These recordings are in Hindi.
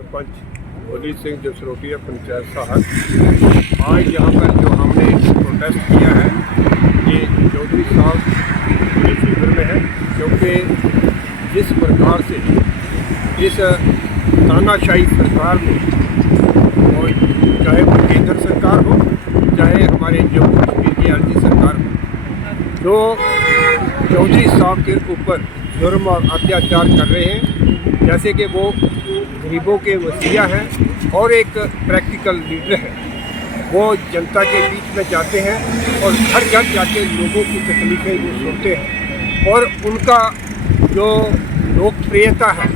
सरपंच अजीत सिंह जसरोटिया पंचायत साहब, आज यहाँ पर जो हमने प्रोटेस्ट किया है ये चौधरी साहब के फेवर में है, क्योंकि जिस प्रकार से इस तानाशाही सरकार को, और चाहे वो केंद्र सरकार हो चाहे हमारे जम्मू कश्मीर की एलजी सरकार हो, जो चौधरी साहब के ऊपर जुर्म और अत्याचार कर रहे हैं, जैसे कि वो गरीबों के वसीया हैं और एक प्रैक्टिकल लीडर है। वो जनता के बीच में जाते हैं और हर घर जाके लोगों की तकलीफ़ें वो सुनते हैं, और उनका जो लोकप्रियता है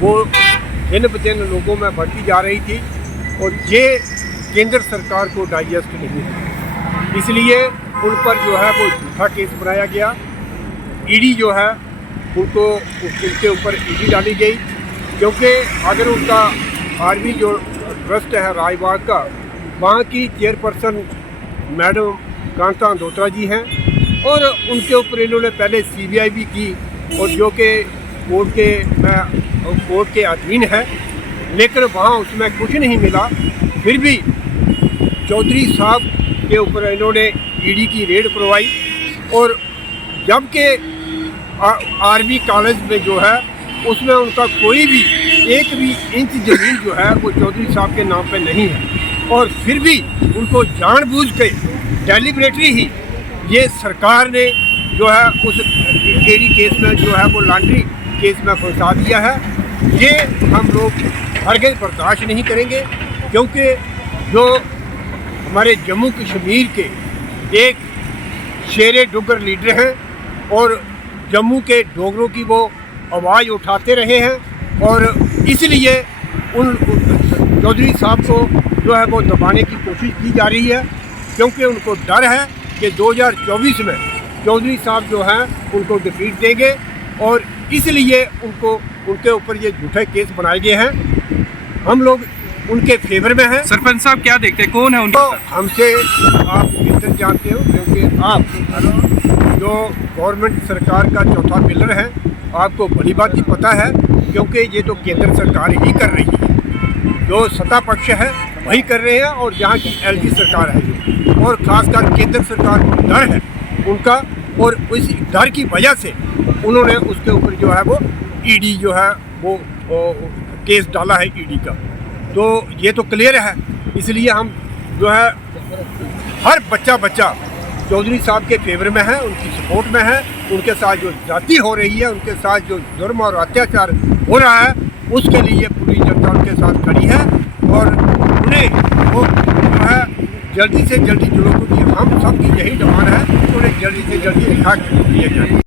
वो दिन ब दिन लोगों में बढ़ती जा रही थी, और ये केंद्र सरकार को डाइजेस्ट नहीं थी, इसलिए उन पर जो है वो झूठा केस बनाया गया। ईडी जो है उनके ऊपर ईडी डाली गई, क्योंकि अगर उनका आर्मी जो ट्रस्ट है राजबाग का, वहाँ की चेयरपर्सन मैडम कांता धोत्रा जी हैं, और उनके ऊपर इन्होंने पहले सीबीआई भी की, और जो कि कोर्ट के अधीन है, लेकिन वहाँ उसमें कुछ नहीं मिला। फिर भी चौधरी साहब के ऊपर इन्होंने ईडी की रेड करवाई, और जबकि आर्मी कॉलेज में जो है उसमें उनका कोई भी एक भी इंच ज़मीन जो है वो चौधरी साहब के नाम पे नहीं है, और फिर भी उनको जानबूझ के डेलिबरेटली ही ये सरकार ने जो है उस ईडी केस में जो है वो लॉन्ड्री केस में फंसा दिया है। ये हम लोग हरगिज़ बर्दाश्त नहीं करेंगे, क्योंकि जो हमारे जम्मू कश्मीर के एक शेरे डुगर लीडर हैं, और जम्मू के डोगरों की वो आवाज़ उठाते रहे हैं, और इसलिए उन चौधरी साहब को जो है वो दबाने की कोशिश की जा रही है, क्योंकि उनको डर है कि 2024 में चौधरी साहब जो हैं उनको डिफीट देंगे, और इसलिए उनके ऊपर ये झूठे केस बनाए गए हैं। हम लोग उनके फेवर में हैं। सरपंच साहब क्या देखते हैं, कौन है उनको? तो हमसे आप बेहतर जानते हो, क्योंकि आप जो गवर्नमेंट सरकार का चौथा पिलर है, आपको बड़ी बात ही पता है, क्योंकि ये तो केंद्र सरकार ही कर रही है, जो सत्ता पक्ष है वही कर रहे हैं, और यहाँ की एलजी सरकार है, और ख़ासकर केंद्र सरकार को डर है उनका, और उस डर की वजह से उन्होंने उसके ऊपर जो है वो ईडी जो है वो केस डाला है ईडी का। तो ये तो क्लियर है, इसलिए हम जो है हर बच्चा चौधरी साहब के फेवर में है, उनकी सपोर्ट में है। उनके साथ जो जाति हो रही है, उनके साथ जो जुर्म और अत्याचार हो रहा है, उसके लिए पूरी जनता उनके साथ खड़ी है, और उन्हें वो जो है जल्दी से जल्दी जो लोगों की हम सब की यही डिमांड है, उन्हें जल्दी से जल्दी रिहा किया जाए।